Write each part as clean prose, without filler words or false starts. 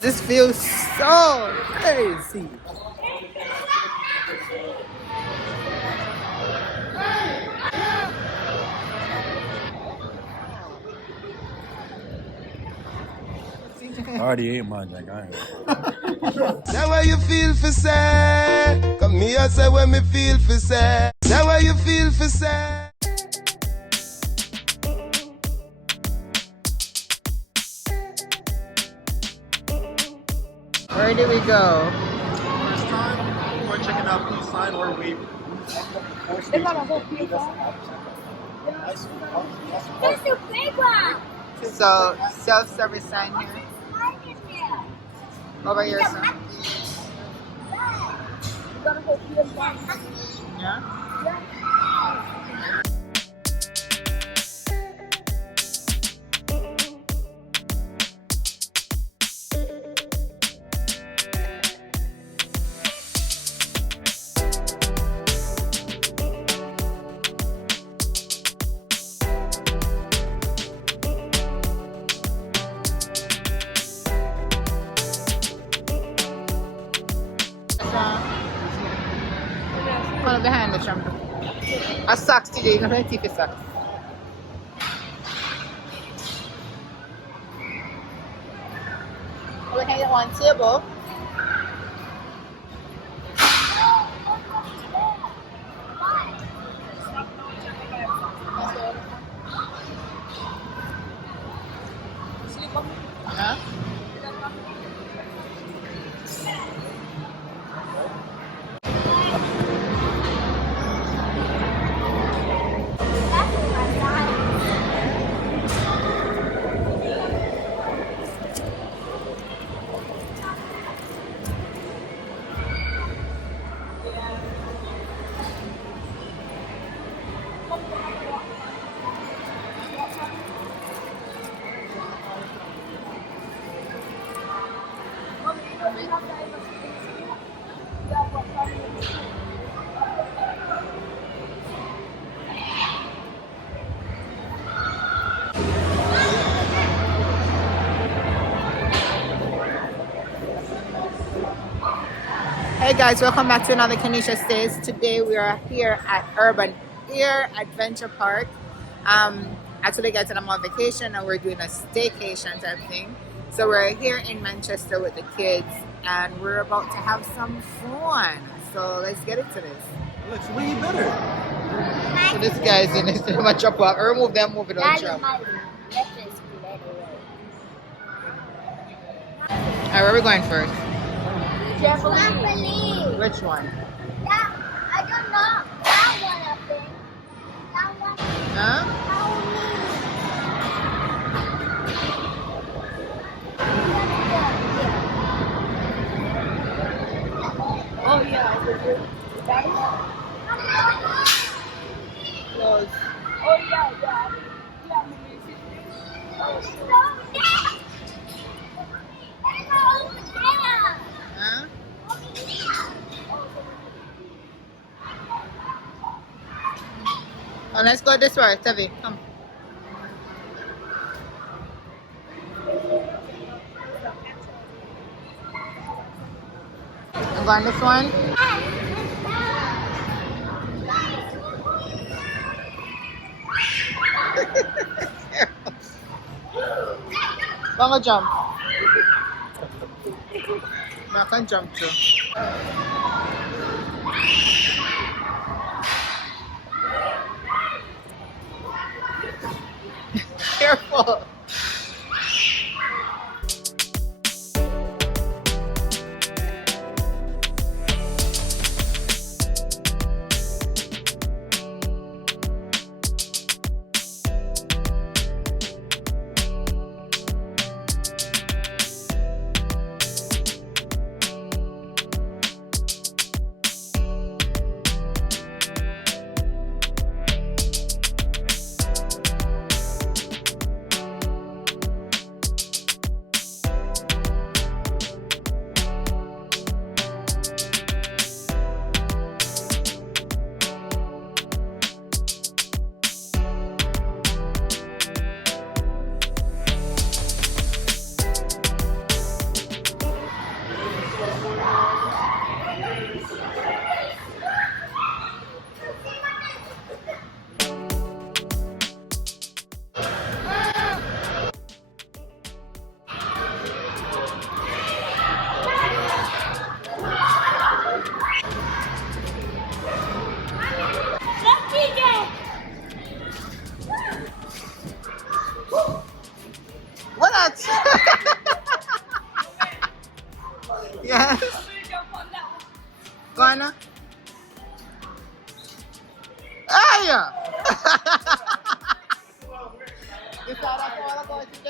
This feels so crazy. I already ate my drink. I ain't. Say what you feel for say. Come here, say what me feel for say. Say what you feel for say. Where do we go? First time, we're checking out peace sign or wave. There's a big one. So, self-service sign here. Over here, sir. Yeah? Follow behind the champ. A socks today, you're going to take a socks. We can get one table. Huh? Hey guys, welcome back to another KeneishaSays. Today we are here at Urban Air Adventure Park. Actually guys, I'm on vacation and we're doing a staycation type thing. So we're here in Manchester with the kids and we're about to have some fun. So let's get into this. Looks way better. So this guy's in this too much up. Remove them, move it on jump. Alright, where are we going first? Trampoline. Which one? That, I don't know. That one, I think. That one. Huh? Oh, yeah. That one? Close. Oh, yeah, yeah. Huh? Oh, let's go this way, Tavi. Come. I'm going this one. Go jump. I can jump too. Careful. Yes. Go on now. Hey! You saw that a while ago, TJ?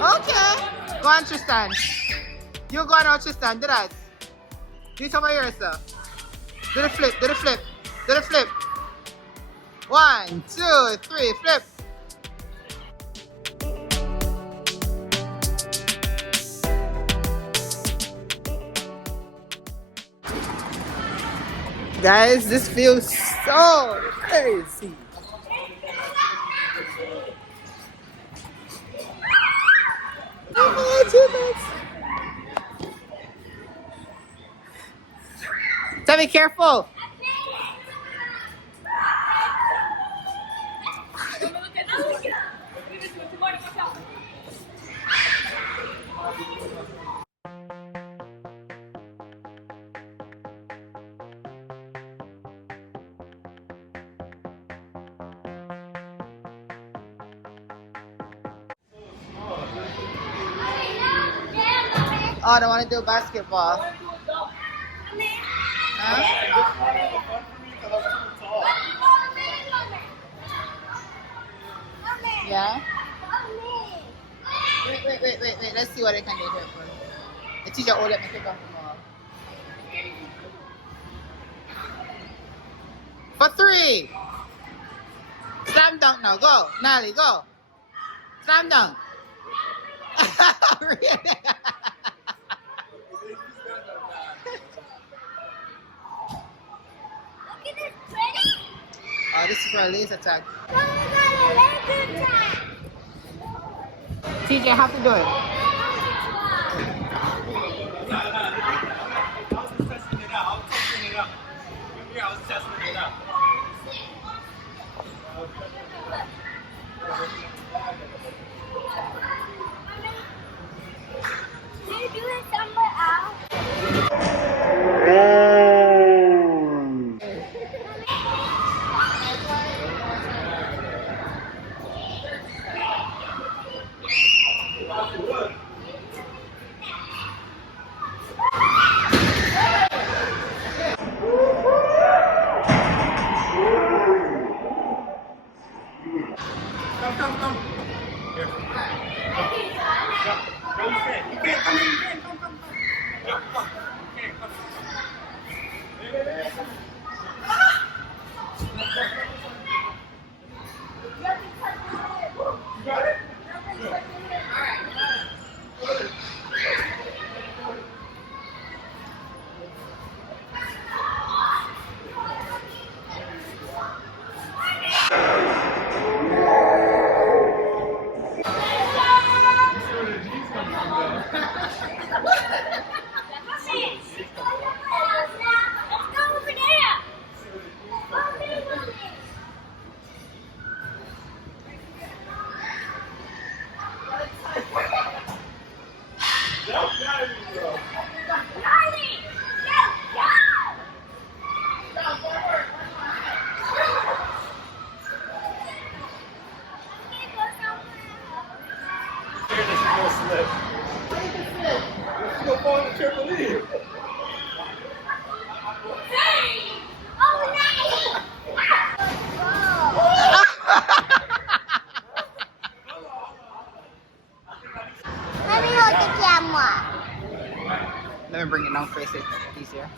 Okay. Go on, Tristan. You go on out, Tristan. Do that. Do it over here, sir. Do the flip. Do the flip. Do the flip. 1, 2, 3. Flip. Guys, this feels so crazy. So be careful. Oh, I don't want to do basketball. Huh? Yeah? Wait. Let's see what I can do here first. The teacher ordered me to come tomorrow. For 3. Slam dunk now. Go. Nally, go. Slam dunk. Really? Oh, this is for a laser tag. TJ, have to do it. Can you do it somewhere else? Come. Here. You can't come in. Come. Yeah, come. You can't come. You got it? Let me hold the camera. Let me bring it down for it's easier.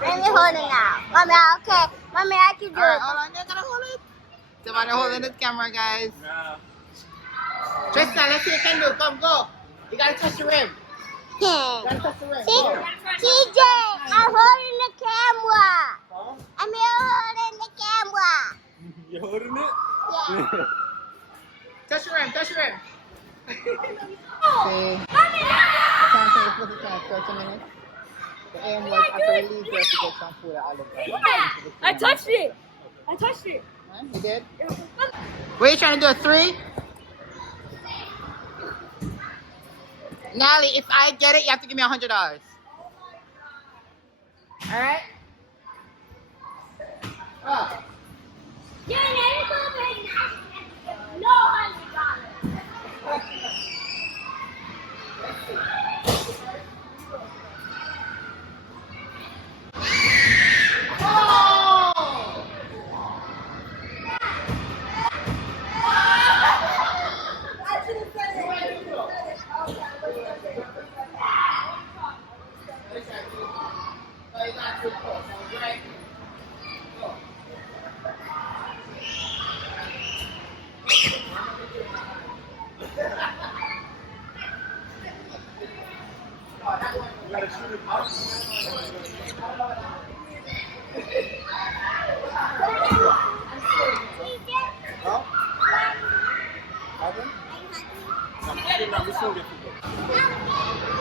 Let me hold it now. Mommy, okay. Mommy, I can do Alright, it. hold on. You're gonna hold it. Somebody holding the camera, guys. Nah. Tristan, let's see what you can do. Come, go. You gotta touch the rim. You gotta touch the rim. Go. TJ, I'm holding the camera. I'm holding the camera. You holding it? Yeah. Touch the rim. Touch the rim. See? Mommy, Time for the foot time, 30 minutes. The aim was after we leave here to get some food at Olive Garden. I touched it. I touched it. Huh? You did? What are you trying to do? A 3? Nally, if I get it, you have to give me $100. All right? Oh. Yeah, no $100.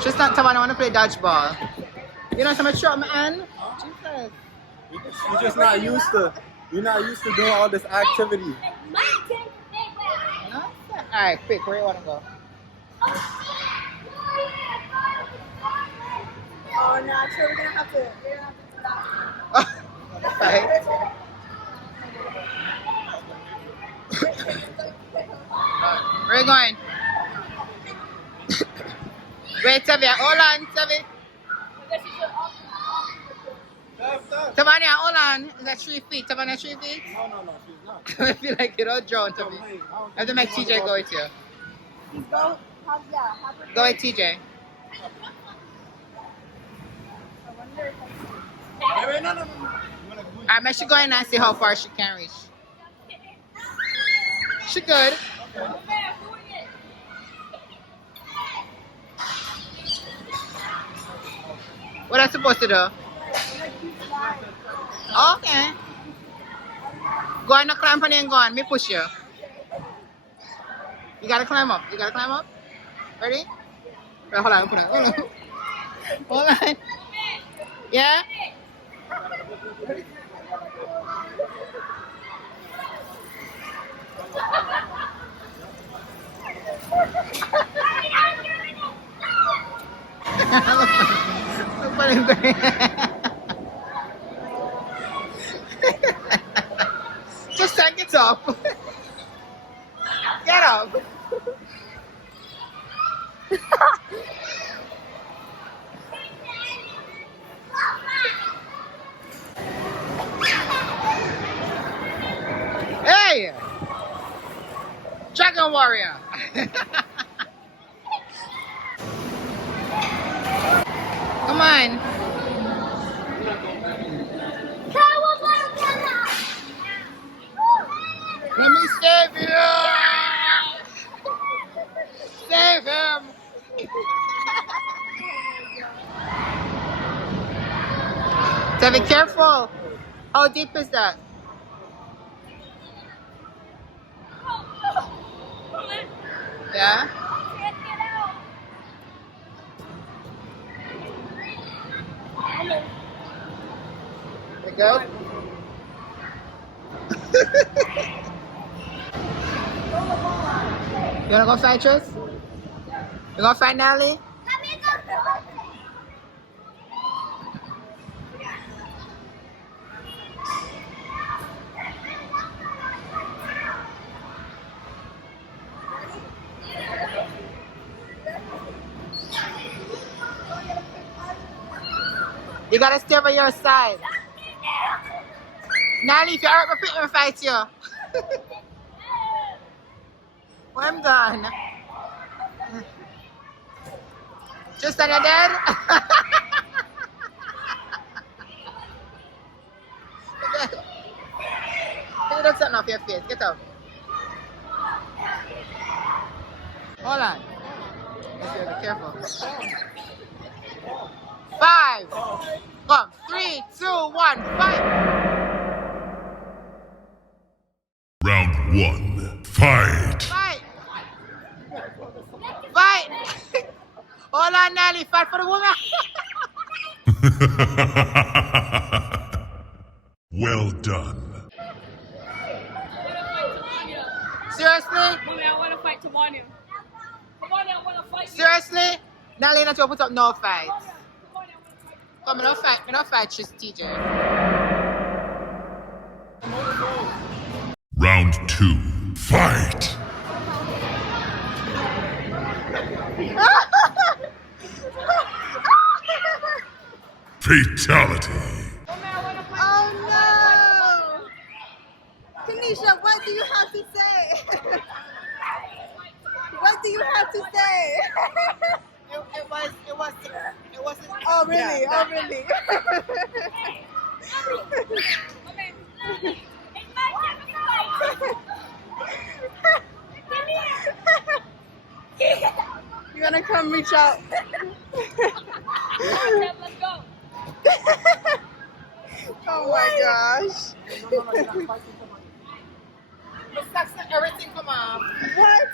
Just not Tawana, I want to play dodgeball. You know, somebody shot my hand? Jesus. You're just not used to. You're not used to doing all this activity. No? Alright, quick, where you want to go? Oh, no, so we're gonna have to Right. Where you going? Wait, Tavia, hold on, Tavia. Tavania, hold on. Is that 3 feet? Tavania, 3 feet? No, she's not. I feel like you don't drown, Tavia. I have to make TJ go with you. go. Go with TJ. Wait, no. I bet she go in and see how far she can reach. She good. What am I supposed to do? Okay. Go on, climb on and go on. Me push you. You gotta climb up. You gotta climb up. Ready? Wait, hold on. Hold on. Hold on. Yeah? Just take it up. Get up. Hey! Dragon Warrior. Come on. Let me save you. Save him. So be careful. How deep is that? Yeah? You go? You wanna go fight Tris? You gonna fight Nally? You gotta stay over your side. Nally, if you hurt me, pick me fight you. Well, I'm done. Just on your dead? Can you do something off your face? Get up. Hold on. Be careful. 5. Come. 3, 2, 1. Fight. Round 1. Fight! Fight. Fight. Hold on, Nally. Fight for the woman. Well done. Seriously? Mommy, I want to fight Tamania. Tamania, I want to fight you. Seriously? Now Lena to put up no fight. Come on, no fight, she's TJ. Round 2. Fight! Fatality. Oh no! Keneisha, what do you have to say? What do you have to say? It wasn't. Oh really? Yeah. Oh really? You gonna come reach out? Oh my gosh! Everything come off. What?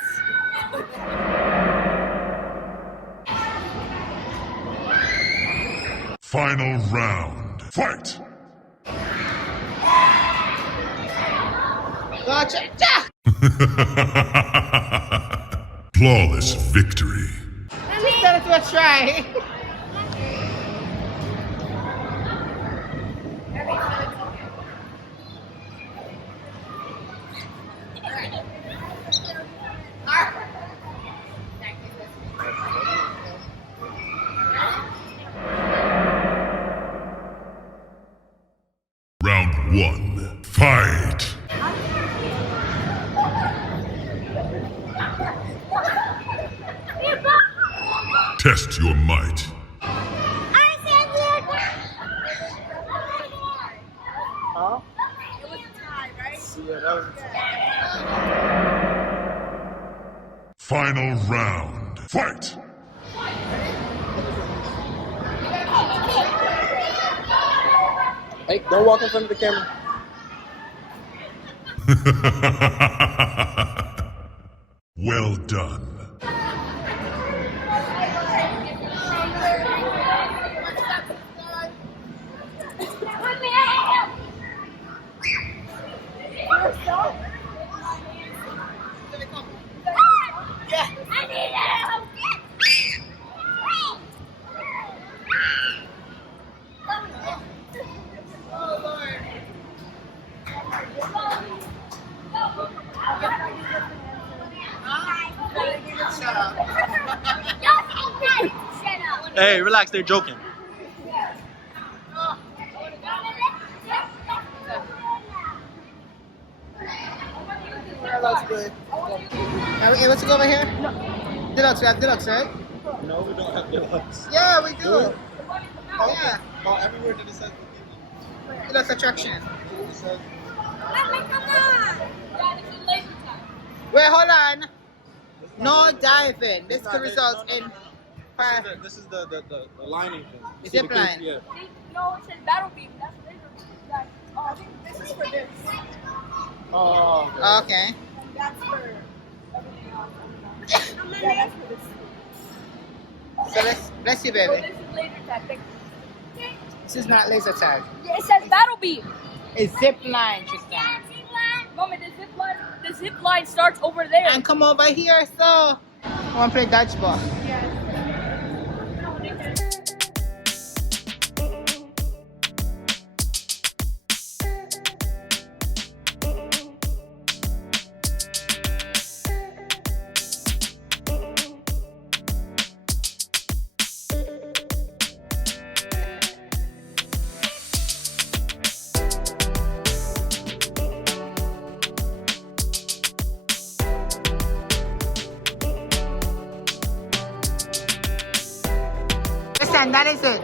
Final round. Fight! Gotcha. Flawless victory. Just tell it to a try. Round 1. Fight! Test your might. Huh? It was a tie, right? Yeah, that was Final round. Fight! Hey, don't walk in front of the camera. Well done. Shut up. Hey, relax, they're joking. That's good. Are we able to go over here? No. Deluxe, we have deluxe, right? No, we don't have deluxe. Yeah, we do. Really? Yeah. Oh, everywhere that it says Deluxe attraction. it says Wait, hold on. No diving. This could result in. This is the lining thing. The See zip line. Yeah. No, it says battle beam. That's laser. Oh, I think this is for this. Oh. Okay. And that's for everything else. Yeah, that's for this. So let's bless you, Oh, baby. this is laser tactic. This is not laser tag. Yeah, it says battle beam. It's zip line, Tristan. Mommy, the zip line starts over there. And come over here, so. I want to play dodgeball. Listen, that is it.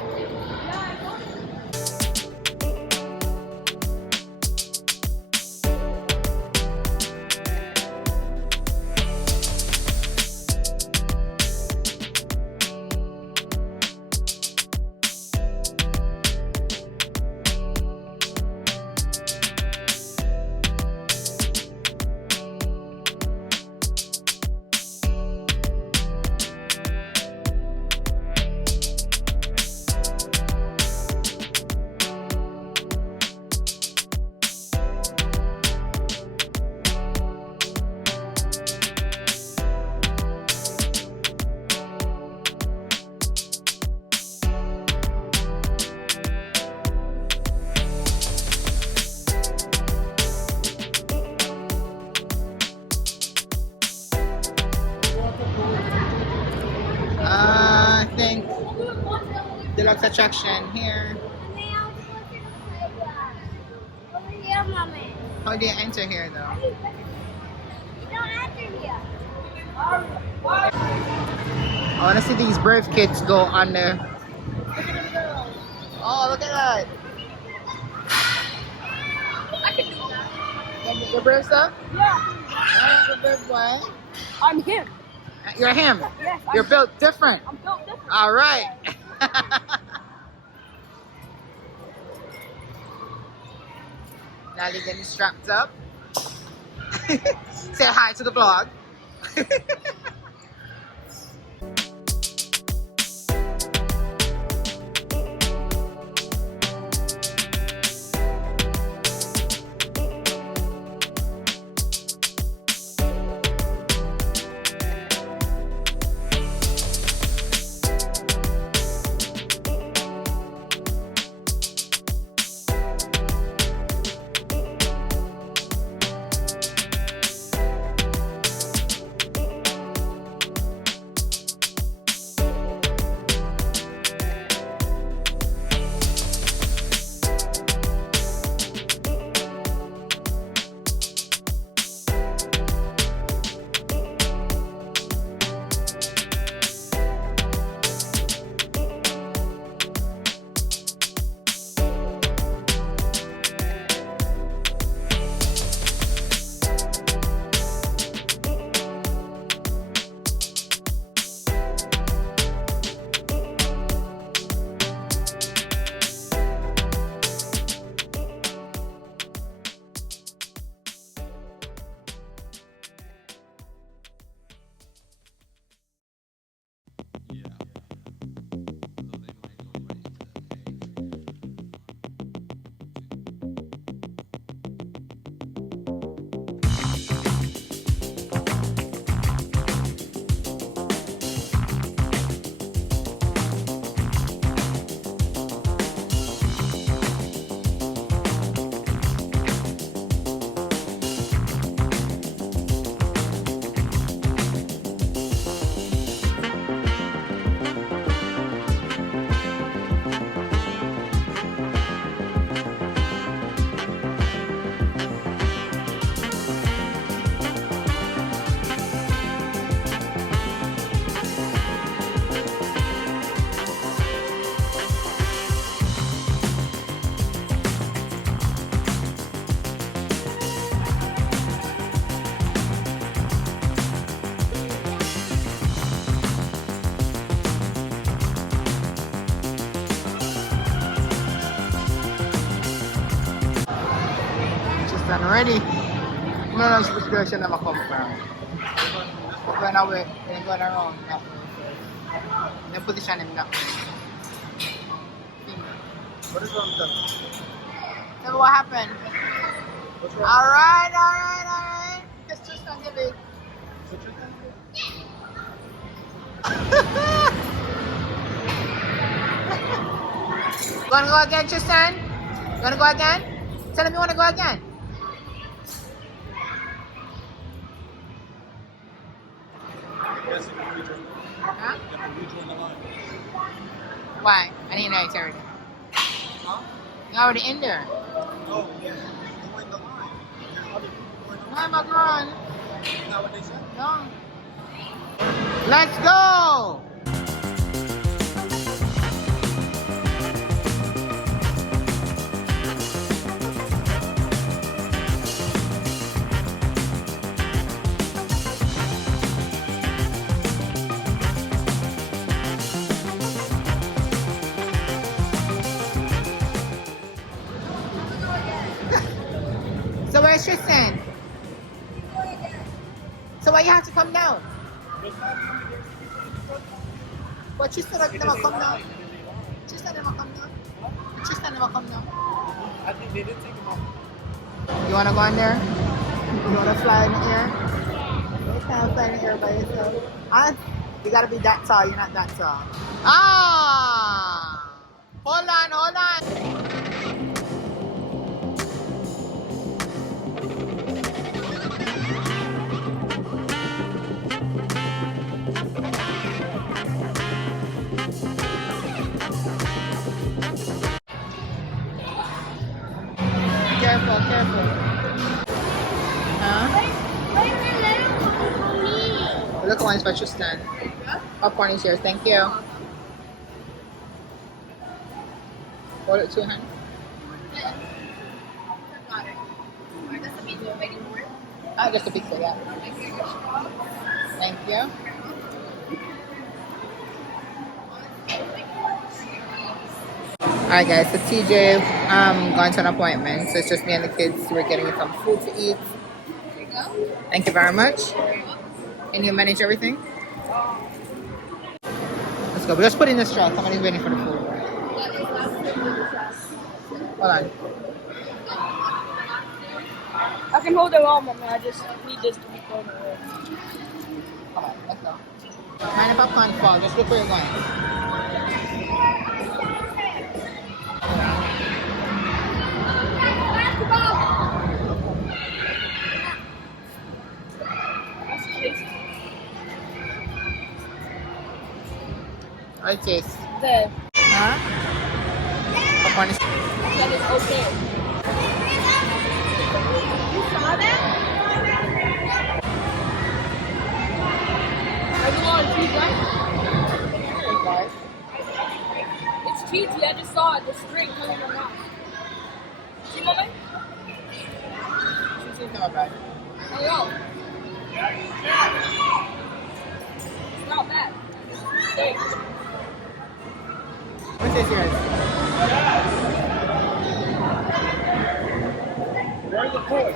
next attraction here. Over here, mommy. How do you enter here though? You don't enter here. I want to see these brave kids go on there. Oh, look at that. I can do that. You're brave, sir? Yeah. You're brave boy. I'm him. You're him. Yes. You're built different. I'm built different. All right. Nally getting strapped up. Say hi to the vlog. Done already. No, no, which direction am I come from? Going away, then going around that way. Then position him that way. What is wrong with that? Tell me what happened. What's wrong? Alright. Just don't give it. Is it Tristan? Gonna go again, Tristan? Gonna go again? Tell him you wanna go again. Yes, you can rejoin. Huh? You can rejoin the line. Why? I didn't know it's already. Huh? You're already in there. Oh, yeah. Join the line. There's other people join the Why line. am I growing? Isn't that what they said? No. Let's go! So where's Tristan? So why you have to come down? But Tristan never come down. Tristan never come down. Tristan never come down. I think they did take him off. You wanna go in there? You wanna fly in the air? You can't fly in the air by yourself. Huh? You gotta be that tall, you're not that tall. Ah! Hold on. careful. Huh? Look, one special stand. Popcorn is yours. Thank you. Hold it 2 hands. Ah, just a pizza, yeah. Thank you. Alright guys, so TJ gone to an appointment, so it's just me and the kids. We're getting some food to eat. Thank you very much. Can you manage everything? Let's go. We just put in the straw. Somebody's waiting for the food. Hold on. I can hold it all, Mommy. I just need this to be thrown away. Come on, let's go. Mind if I can't fall? Just look where you're going. What it tastes? There. Huh? Popcorn is... That is okay. You saw that? Are you on cheese, right? It's cheesy. I just saw it. The string coming from out. See, Mommy? This is not bad. Oh, yo. It's not bad. Hey. What is yours? Where's the toy?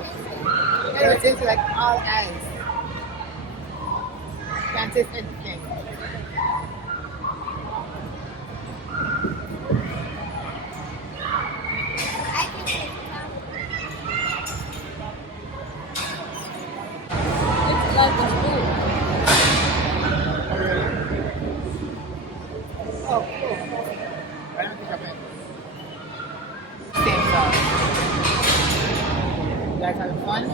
Anyway, it tastes like all ice. Can't taste anything. It's like the food. Oh, cool. Why don't you come in? Same sauce. You guys having fun?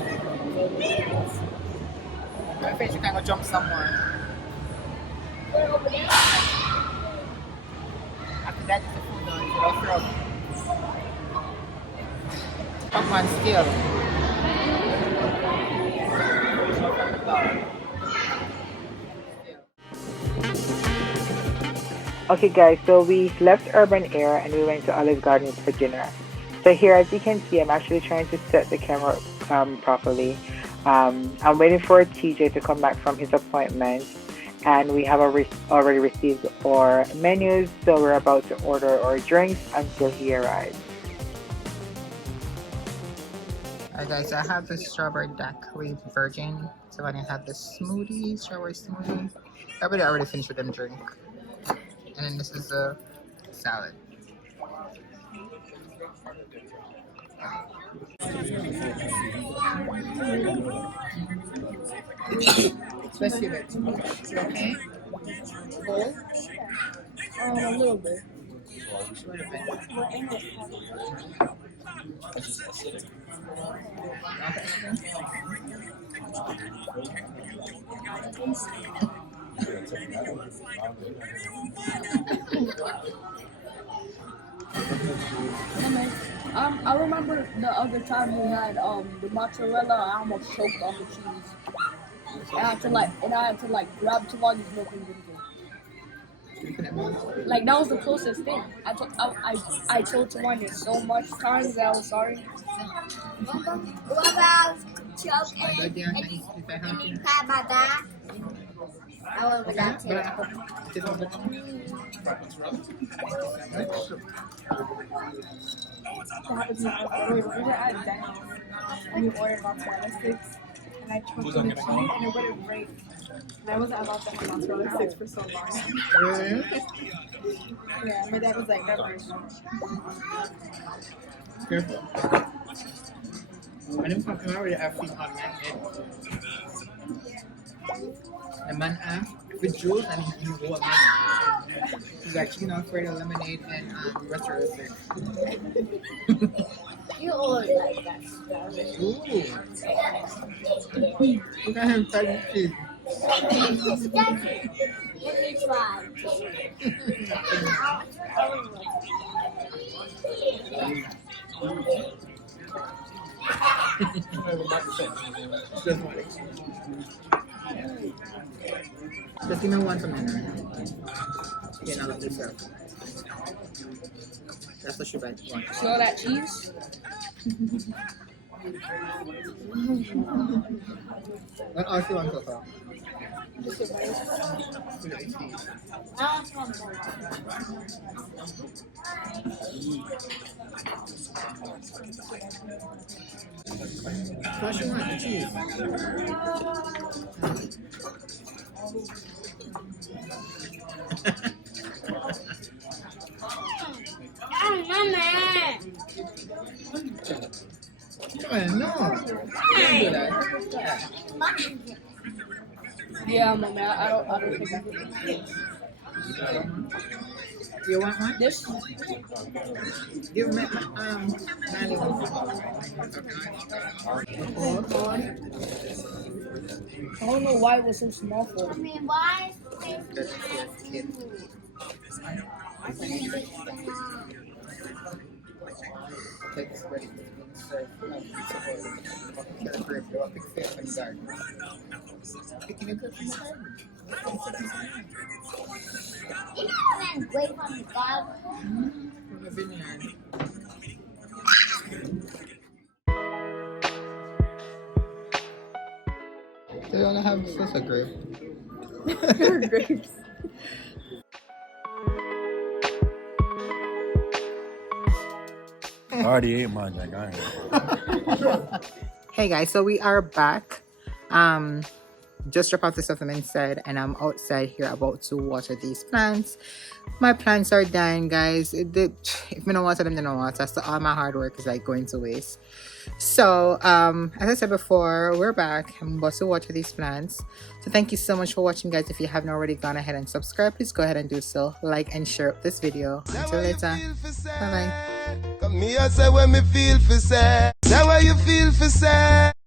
I'm afraid you can go jump somewhere. After that, it's a food done. You don't throw. Come on, still. Okay guys, so we left Urban Air and we went to Olive Garden for dinner. So here, as you can see, I'm actually trying to set the camera properly. I'm waiting for TJ to come back from his appointment, and we have already received our menus, so we're about to order our drinks until he arrives. Alright guys, I have the strawberry daiquiri virgin. So I have the smoothie, strawberry smoothie. Everybody already finished with them drink. And then this is the salad. Let's give it. You okay? Cold? A little bit. I remember the other time we had the mozzarella. I almost choked on the cheese. And I had to grab Tavani's milk and drink it. Like that was the closest thing. I told Tavani so much times that I was sorry. What about choke and you pat my back? I love that too. And you ordered mozzarella sticks, and I choked on the cheese, and it wouldn't break. And I wasn't allowed to have mozzarella sticks for so long. Really? Yeah, my dad was like, never. Careful. I didn't fucking already have feet on my head. The man asked with juice and he knew what man. He's like, you know, for the lemonade and mozzarella sticks. You always like that stuff. Ooh. Look at him fighting cheese. Let me try. Just give me one for me. Yeah, now let me serve. That's what she like. One. Smell that cheese? What else you want so far? Just a rice. What you want? The cheese. Come on, no. Don't do that. Yeah, mommy, I don't think I can. You want one? This? Give me Manny one. I don't know why it was so small for I me. mean, why? That's a kid. Take this ready. Serve. No, pizza boy. Get a grip. Go up, pick fish from the garden. Picking a good from the garden. You know when wait from the garden? From the vineyard. They only have such a grape. Grapes. I already ate mine, like I ain't. Hey guys, so we are back. Just dropped off the stuff I'm inside, and I'm outside here about to water these plants. My plants are dying, guys. If I don't water them, then I don't water. So all my hard work is like going to waste. So as I said before, we're back. I'm about to water these plants. So thank you so much for watching, guys. If you haven't already gone ahead and subscribe, please go ahead and do so. Like and share this video. Until later, bye bye. Come here, say when me feel for say. Say what you feel for say.